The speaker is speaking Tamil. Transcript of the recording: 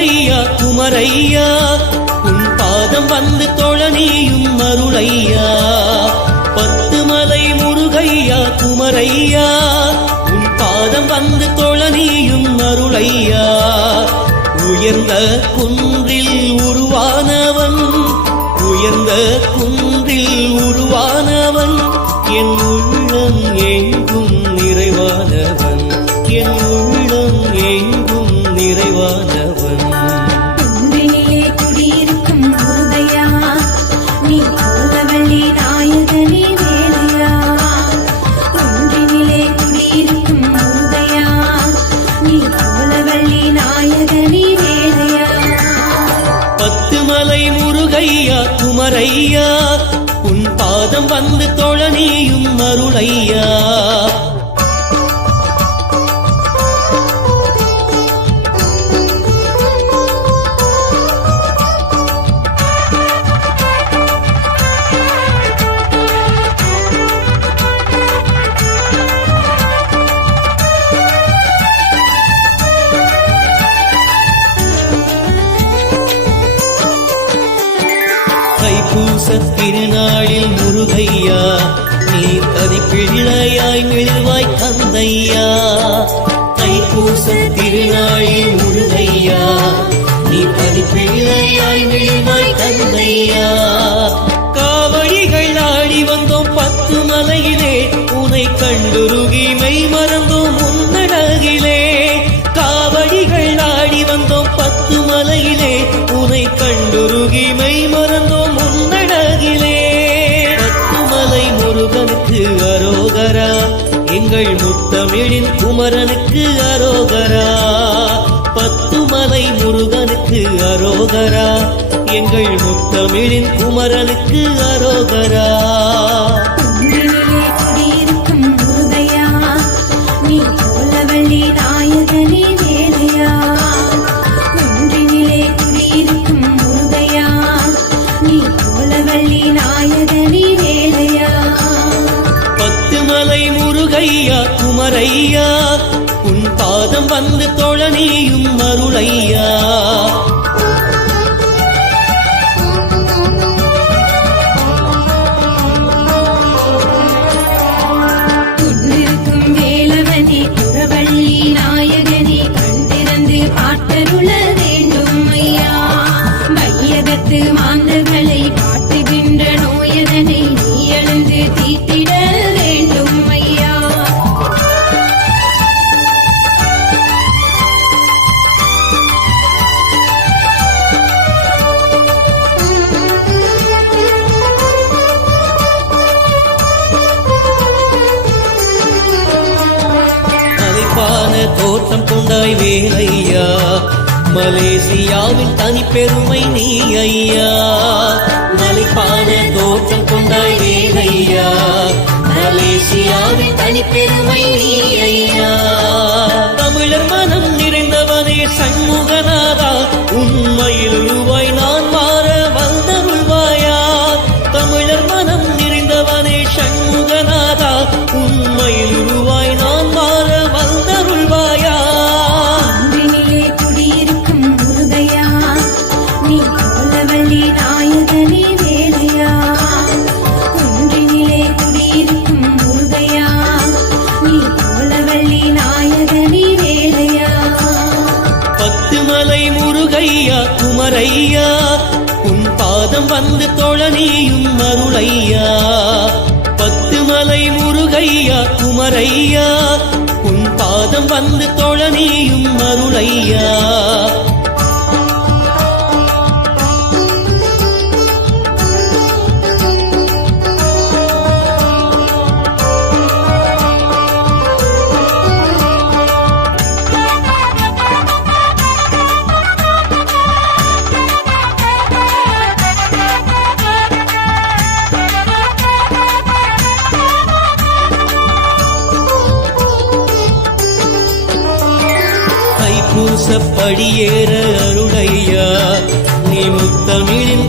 குமரையா குமரையா உன் பாதம் வந்து தொழனியும் அருளையா பத்து மலை முருகையா குமரையா உன் பாதம் வந்து தொழனியும் அருளையா உயர்ந்த குன்றில் உருவானவன் உயர்ந்த குன்றில் உருவானவன் என் உள்ளம் எங்கும் நிறைவானவன் என் உள்ளம் எங்கும் நிறைவானவன் ஐயா உன் பாதம் வந்து தொழனியும் அருளையா. முருகையா நீ கதிப்பிள்ளையாய் மெழுவாய் தந்தையா? தைப்பூச திருநாளில் முருகையா? நீ கதிப்பிள்ளையாய் மெழுவாய் தந்தையா? காவடிகள் ஆடி வந்தோம் பத்து மலையிலே. உனை கண்டுருகி மெய் மறந்தோம் முன்னடகிலே காவடிகள் ஆடி வந்தோம் பத்து மலையிலே. உனை கண்டுருகி மெய் மறந்தோம் முருகனுக்கு அரோகரா. எங்கள் முத்தமிழின் குமரனுக்கு அரோகரா. பத்து மலை முருகனுக்கு அரோகரா. எங்கள் முத்தமிழின் குமரனுக்கு அரோகரா. மலை முருகையா குமரையா உன் பாதம் வந்து தொழனியும் அருளையா. குன்றிருக்கும் தோற்றம் கொண்டாய் வேலையா? மலேசியாவின் தனி பெருமை நீ ஐயா. மலைப்பான தோற்றம் கொண்டாய் வேலையா? மலேசியாவின் தனி பெருமை நீ ஐயா. குமரையா உன் பாதம் வந்து தொழனியும் அருளையா பத்து மலை முருகையா குமரையா உன் பாதம் வந்து தொழனியும் அருளையா வாசப்படியேற அருளையா நீ முத்தமிழின்